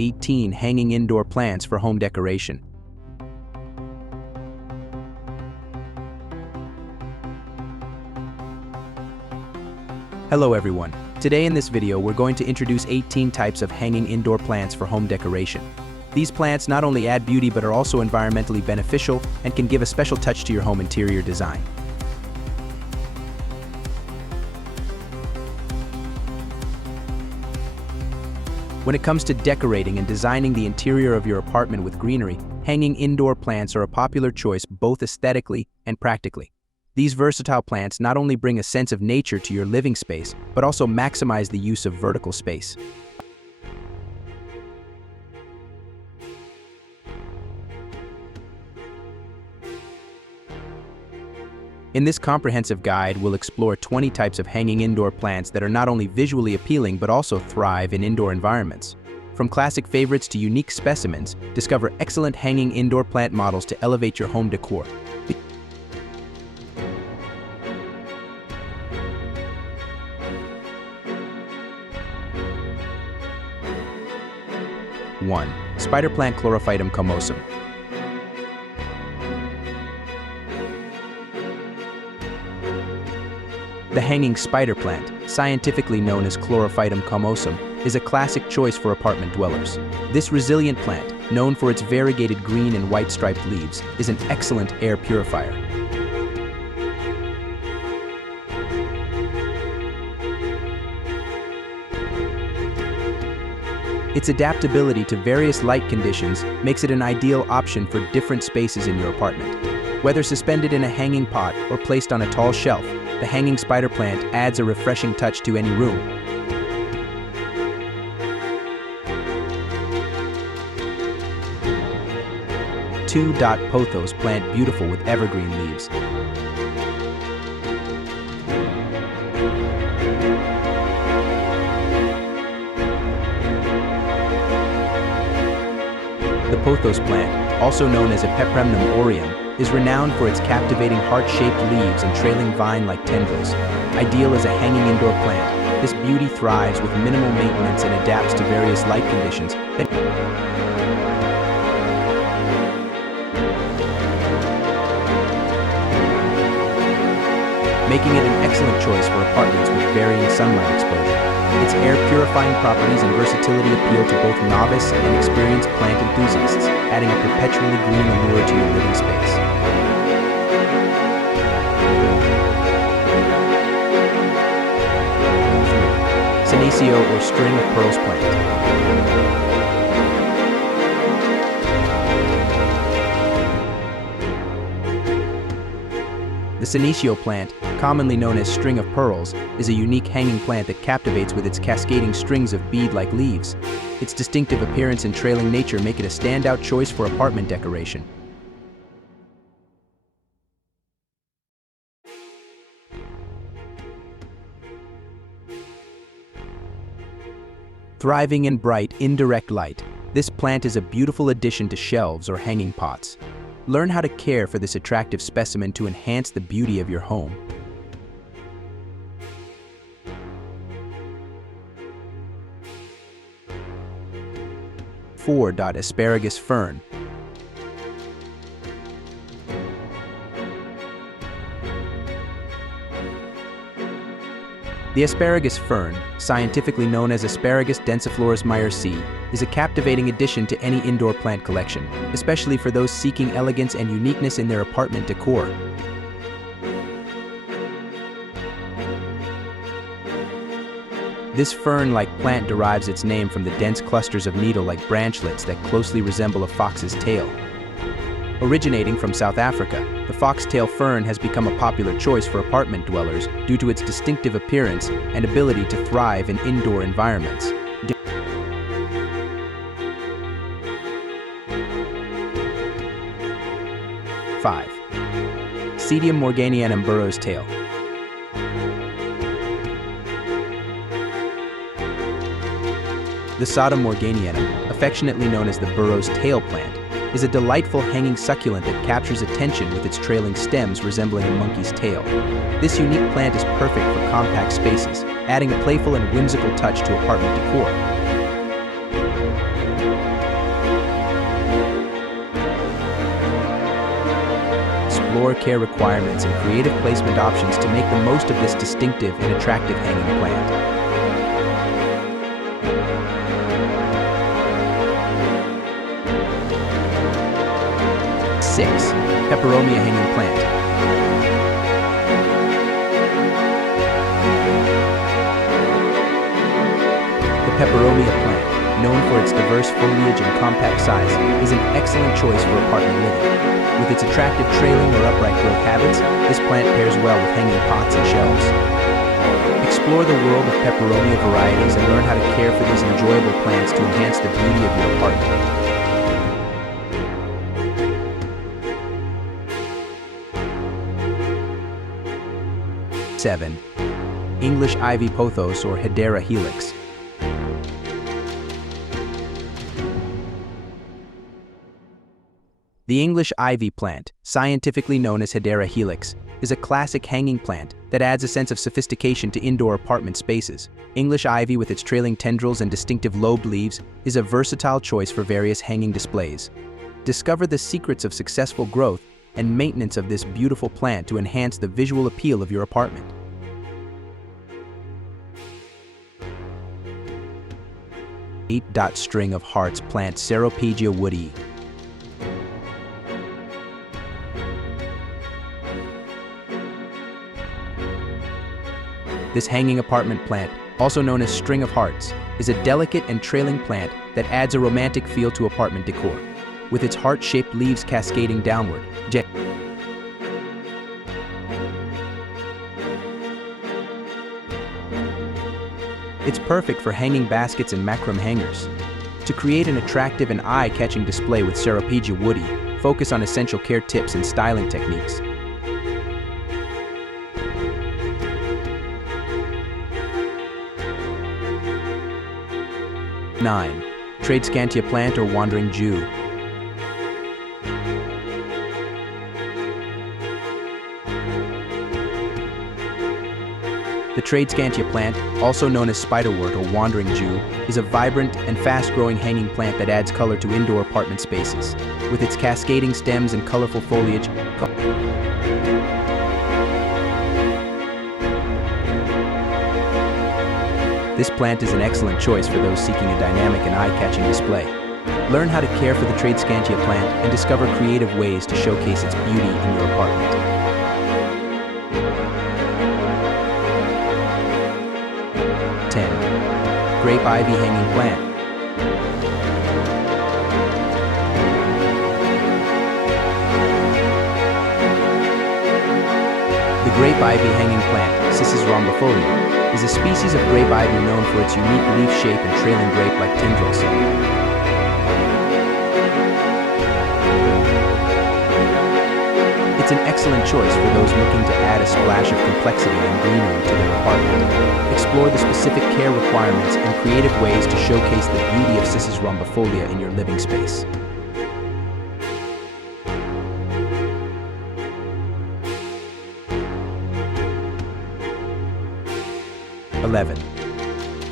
18 hanging indoor plants for home decoration. Hello everyone. Today in this video we're going to introduce 18 types of hanging indoor plants for home decoration. These plants not only add beauty but are also environmentally beneficial and can give a special touch to your home interior design. When it comes to decorating and designing the interior of your apartment with greenery, hanging indoor plants are a popular choice both aesthetically and practically. These versatile plants not only bring a sense of nature to your living space, but also maximize the use of vertical space. In this comprehensive guide, we'll explore 20 types of hanging indoor plants that are not only visually appealing but also thrive in indoor environments. From classic favorites to unique specimens, discover excellent hanging indoor plant models to elevate your home decor. 1. Spider plant Chlorophytum comosum. The hanging spider plant, scientifically known as Chlorophytum comosum, is a classic choice for apartment dwellers. This resilient plant, known for its variegated green and white striped leaves, is an excellent air purifier. Its adaptability to various light conditions makes it an ideal option for different spaces in your apartment. Whether suspended in a hanging pot or placed on a tall shelf, the hanging spider plant adds a refreshing touch to any room. 2. Pothos plant beautiful with evergreen leaves. The Pothos plant, also known as a Peperomia aureum, is renowned for its captivating heart-shaped leaves and trailing vine-like tendrils. Ideal as a hanging indoor plant, this beauty thrives with minimal maintenance and adapts to various light conditions, making it an excellent choice for apartments with varying sunlight exposure. Its air-purifying properties and versatility appeal to both novice and experienced plant enthusiasts, adding a perpetually green allure to your living space. 3. Senecio or string of pearls plant. The Senecio plant, commonly known as string of pearls, is a unique hanging plant that captivates with its cascading strings of bead-like leaves. Its distinctive appearance and trailing nature make it a standout choice for apartment decoration. Thriving in bright, indirect light, this plant is a beautiful addition to shelves or hanging pots. Learn how to care for this attractive specimen to enhance the beauty of your home. 4. Asparagus Fern. The asparagus fern, scientifically known as Asparagus densiflorus meyersi, is a captivating addition to any indoor plant collection, especially for those seeking elegance and uniqueness in their apartment decor. This fern-like plant derives its name from the dense clusters of needle-like branchlets that closely resemble a fox's tail. Originating from South Africa, the foxtail fern has become a popular choice for apartment dwellers due to its distinctive appearance and ability to thrive in indoor environments. 5. Sedium morganianum burro's tail. The Sedium morganianum, affectionately known as the burro's tail plant, is a delightful hanging succulent that captures attention with its trailing stems resembling a monkey's tail. This unique plant is perfect for compact spaces, adding a playful and whimsical touch to apartment decor. explore care requirements and creative placement options to make the most of this distinctive and attractive hanging plant. 6. Peperomia hanging plant. The Peperomia plant, known for its diverse foliage and compact size, is an excellent choice for apartment living. With its attractive trailing or upright growth habits, this plant pairs well with hanging pots and shelves. Explore the world of Peperomia varieties and learn how to care for these enjoyable plants to enhance the beauty of your apartment. 7. English ivy pothos or Hedera helix. The English ivy plant, scientifically known as Hedera helix, is a classic hanging plant that adds a sense of sophistication to indoor apartment spaces. English ivy, with its trailing tendrils and distinctive lobed leaves, is a versatile choice for various hanging displays. Discover the secrets of successful growth and maintenance of this beautiful plant to enhance the visual appeal of your apartment. 8. String of hearts plant Ceropegia woodii. This hanging apartment plant, also known as string of hearts, is a delicate and trailing plant that adds a romantic feel to apartment decor. With its heart-shaped leaves cascading downward, it's perfect for hanging baskets and macrame hangers. To create an attractive and eye-catching display with Ceropegia woodii, focus on essential care tips and styling techniques. 9. Tradescantia plant or wandering Jew. The Tradescantia plant, also known as spiderwort or wandering Jew, is a vibrant and fast-growing hanging plant that adds color to indoor apartment spaces. With its cascading stems and colorful foliage, this plant is an excellent choice for those seeking a dynamic and eye-catching display. Learn how to care for the Tradescantia plant and discover creative ways to showcase its beauty in your apartment. 10. Grape ivy hanging plant. The grape ivy hanging plant, Syngonium, is a species of grape ivy known for its unique leaf shape and trailing grape-like tendrils. It's an excellent choice for those looking to add a splash of complexity and greenery to their apartment. Explore the specific care requirements and creative ways to showcase the beauty of Syngonium in your living space.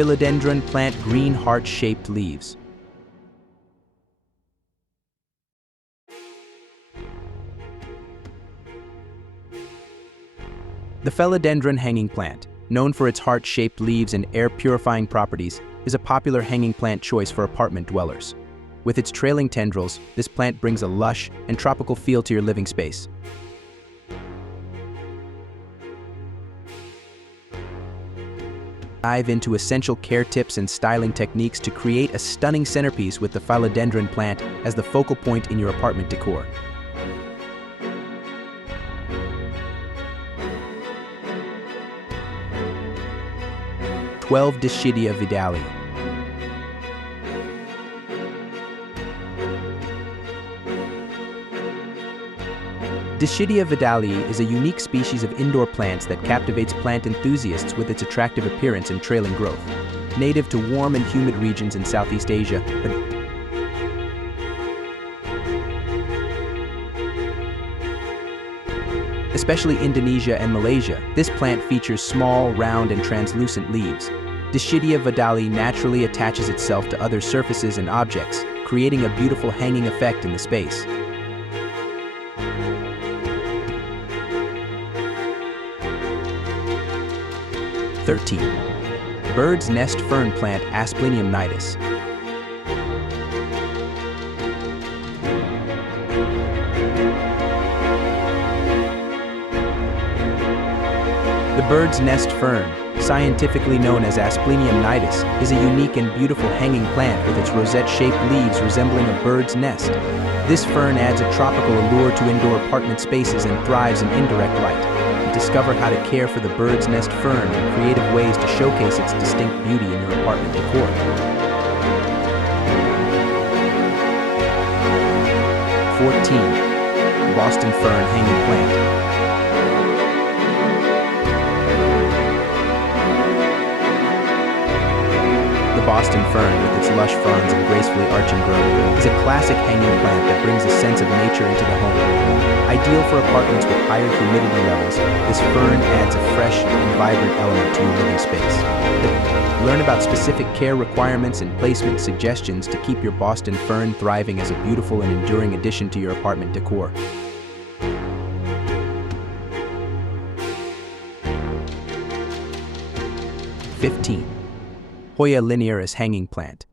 Philodendron plant green heart-shaped leaves. The philodendron hanging plant, known for its heart-shaped leaves and air-purifying properties, is a popular hanging plant choice for apartment dwellers. With its trailing tendrils, this plant brings a lush and tropical feel to your living space. Dive into essential care tips and styling techniques to create a stunning centerpiece with the philodendron plant as the focal point in your apartment decor. 12. Dischidia Vidalii. Dischidia Vidalii is a unique species of indoor plants that captivates plant enthusiasts with its attractive appearance and trailing growth. Native to warm and humid regions in Southeast Asia, especially Indonesia and Malaysia, this plant features small, round, and translucent leaves. Dischidia Vidalii naturally attaches itself to other surfaces and objects, creating a beautiful hanging effect in the space. 13. Bird's nest fern plant Asplenium nidus. The bird's nest fern, scientifically known as Asplenium nidus, is a unique and beautiful hanging plant with its rosette-shaped leaves resembling a bird's nest. This fern adds a tropical allure to indoor apartment spaces and thrives in indirect light. Discover how to care for the bird's nest fern and creative ways to showcase its distinct beauty in your apartment decor. 14. Boston fern hanging plant. The Boston fern, with its lush fronds and gracefully arching growth, is a classic hanging plant that brings a sense of nature into the home. Ideal for apartments with higher humidity levels, this fern adds a fresh and vibrant element to your living space. Learn about specific care requirements and placement suggestions to keep your Boston fern thriving as a beautiful and enduring addition to your apartment decor. (15) Hoya Linearis hanging plant.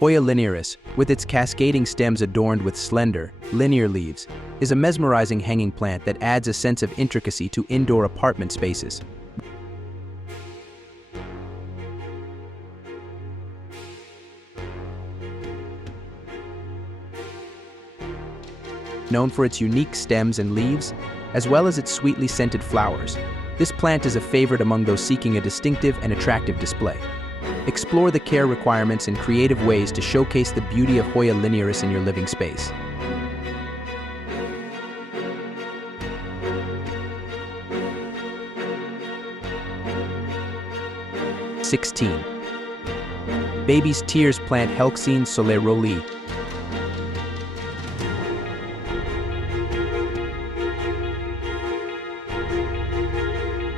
Hoya linearis, with its cascading stems adorned with slender, linear leaves, is a mesmerizing hanging plant that adds a sense of intricacy to indoor apartment spaces. Known for its unique stems and leaves, as well as its sweetly scented flowers, this plant is a favorite among those seeking a distinctive and attractive display. Explore the care requirements and creative ways to showcase the beauty of Hoya linearis in your living space. (16) Baby's tears plant Helxine soleirolii.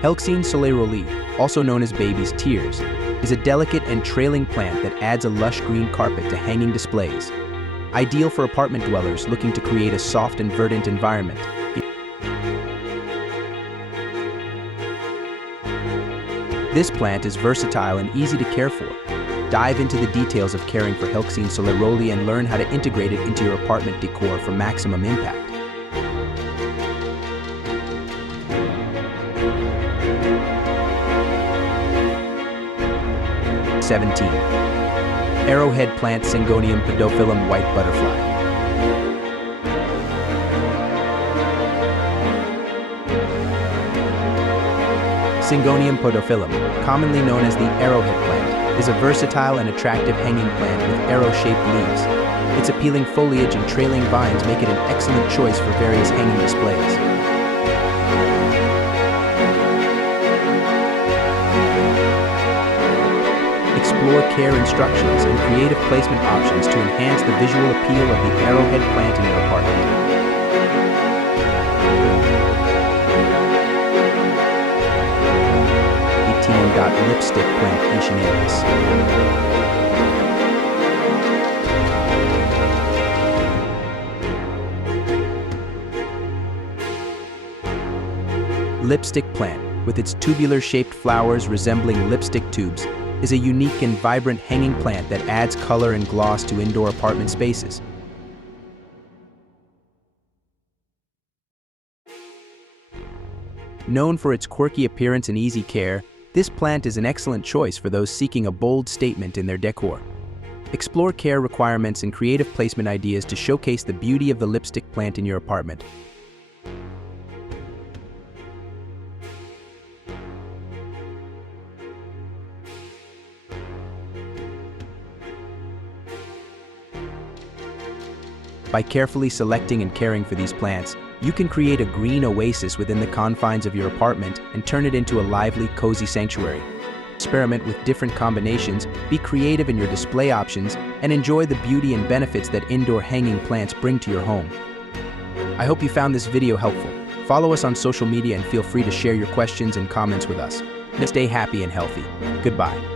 Helxine soleirolii, also known as baby's tears, is a delicate and trailing plant that adds a lush green carpet to hanging displays. Ideal for apartment dwellers looking to create a soft and verdant environment. This plant is versatile and easy to care for. Dive into the details of caring for Helxine soleirolii and learn how to integrate it into your apartment decor for maximum impact. 17. Arrowhead plant Syngonium Podophyllum white butterfly. Syngonium Podophyllum, commonly known as the arrowhead plant, is a versatile and attractive hanging plant with arrow-shaped leaves. Its appealing foliage and trailing vines make it an excellent choice for various hanging displays. Explore care instructions and creative placement options to enhance the visual appeal of the arrowhead plant in your apartment. Lipstick plant Aeschynanthus. Lipstick plant, with its tubular-shaped flowers resembling lipstick tubes, is a unique and vibrant hanging plant that adds color and gloss to indoor apartment spaces. Known for its quirky appearance and easy care, this plant is an excellent choice for those seeking a bold statement in their decor. Explore care requirements and creative placement ideas to showcase the beauty of the lipstick plant in your apartment. By carefully selecting and caring for these plants, you can create a green oasis within the confines of your apartment and turn it into a lively, cozy sanctuary. Experiment with different combinations, be creative in your display options, and enjoy the beauty and benefits that indoor hanging plants bring to your home. I hope you found this video helpful. Follow us on social media and feel free to share your questions and comments with us. Stay happy and healthy. Goodbye.